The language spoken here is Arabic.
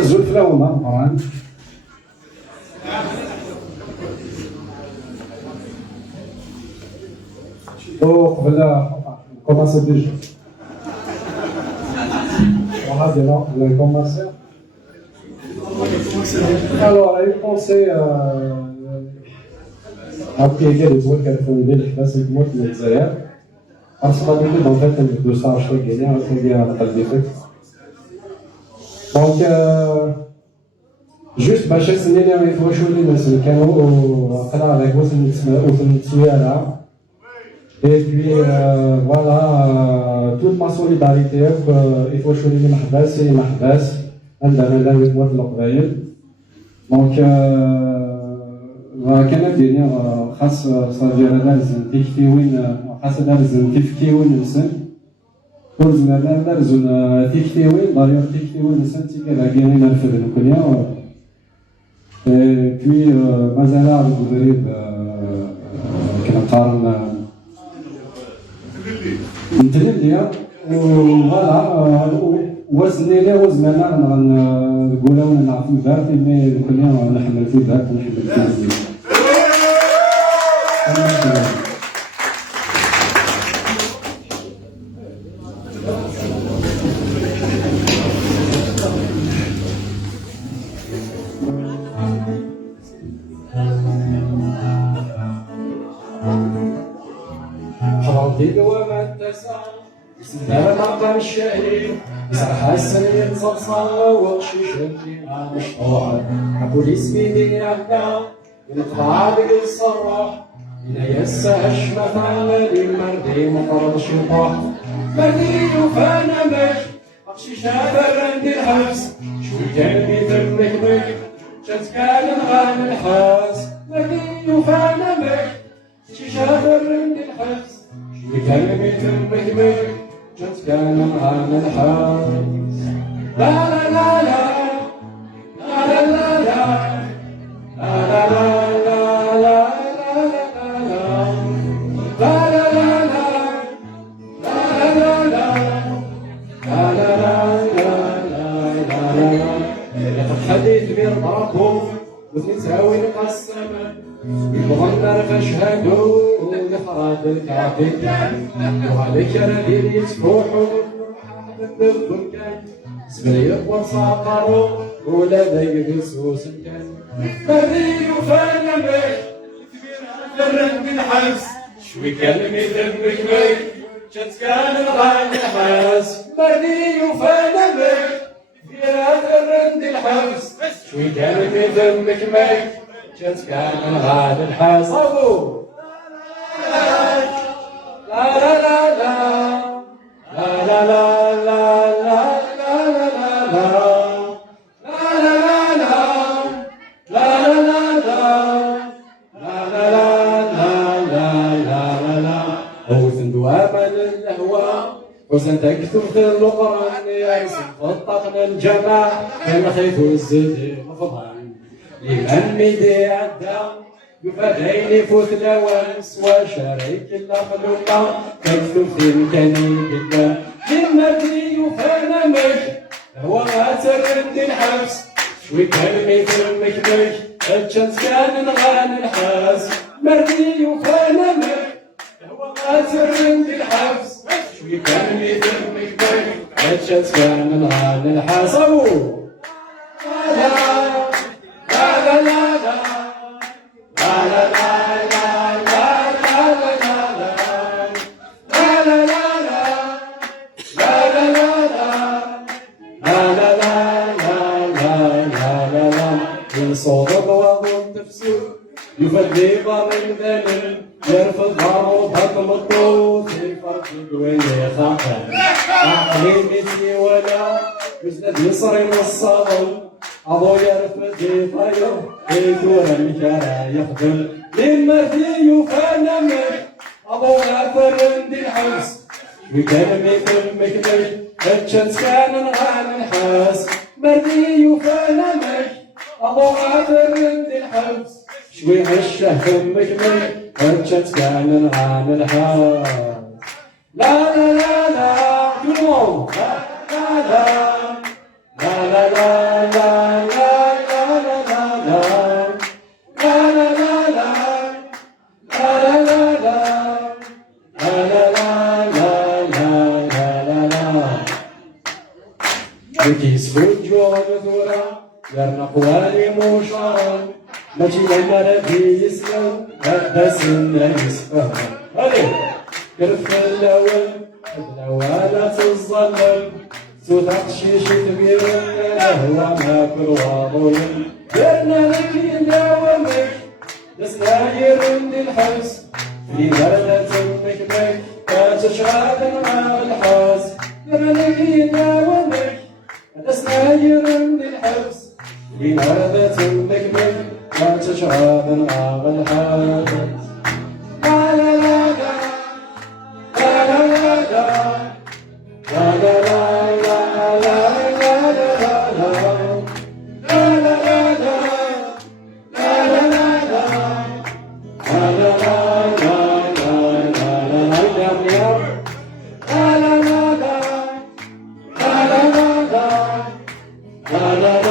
زول فلاونا طبعا قبل كوماسي ديجا وهذه لا كوماسي alors elle pensait après il y a des trucs qu'elle fait des choses c'est moi qui les ai parce que d'habitude en fait de ça je fais gagner on fait bien la défaite donc juste باش نسني لهم يفوشوا لي الناس اللي كانوا قرا avec وفي النتيجه et puis voilà toute ma solidarité يفوشوا لي محباس عندنا لا يتوت القبائل دونك كان ديني خاص صدير لازم تكتيوين خاص لازم تفكيوين نسن كل لازم تكتيوين داير تكتيوين نسن تيكا لاقيين نرفد الكلية puis مازال على الجدريد كنقارن نتلي فوالا وزني لا وزننا نقولوا نعرفوا البارت مي كلنا نحمل في البارت نحمل في حرضي وما تسع لا نقدر الشهري يصرح السنين صلصة وغشي شدي مشطوعة كبوليس بيدي عدا ينقطع بك الصراح إلا يسهش مثلا للمردي مقرض شطاح مردي وفانا مش أقشي شابر عندي الحبس شوي قلبي ثمك بك جات كان غان الحاس مردي وفانا مش أقشي شابر عندي الحبس شوي قلبي ثمك بك جات كان غان الحاس لا لا لا لا لا لا لا لا لا لا حديث بين معكم وتساوي القسمة يبغى فاشهدوا لخراب الكافرين وهذيك رديل يسفوحوا ضدكم كان سبريق وصاقروا ولا ذيب سوس كان بري وفانا بك درن بالحبس شوي كلمة ذنبك بك جات كان الغالي حاس بري وفانا بك فيها درن بالحبس شوي كلمة ذنبك بك جات كان الغالي الحاس أبو لا لا لا لا لا لا لا وزن تكتب في القرآن يعيسن فطقنا الجماع كان خيث الزد مفضان لمن ميدي عدا يفدين فوت لوانس وشارك الأخلوقا تكتب في مكاني بالله لمردي يفانا مش هو غاتر عند الحبس شوي كلمي فمك مش الشمس كان نغان الحاس مردي يفانا مش هو غاتر عند الحبس شوي كلمي فمك مش الشمس كان نغان الحاس لا لا لا لا صوتك وضم تفسير يفدي من ذنب يرفض ضرب هضم الطوط يفرق وين يخاطر عقلي مثلي ولا يزداد يصري من الصدم أبو يرفض يطير يدور الكرا يخدم لمردي يفانا مش أبو غافر عندي الحبس وكلمي فمك مش الشمس كان نغان الحاس مردي يفانا مش أبو غافر عندي الحبس شوي هشه فمك مش الشمس كان نغان الحاس لا لا لا لا لا لا لا لا لا وجذورا يرنقواني موشارا ماشي لما ربي يسلم بس يسفهم عليه كرف الأول تظلم صوت عطشيش كبير هو ماكل وظلم درنا لك يداومك نسناير من الحبس في بردة مكمك تشرب مع الحاس درنا لك يداومك نسناير من الحبس في بردة مكمك تشرب مع الحاس لا لا لا لا لا لا لا لا la la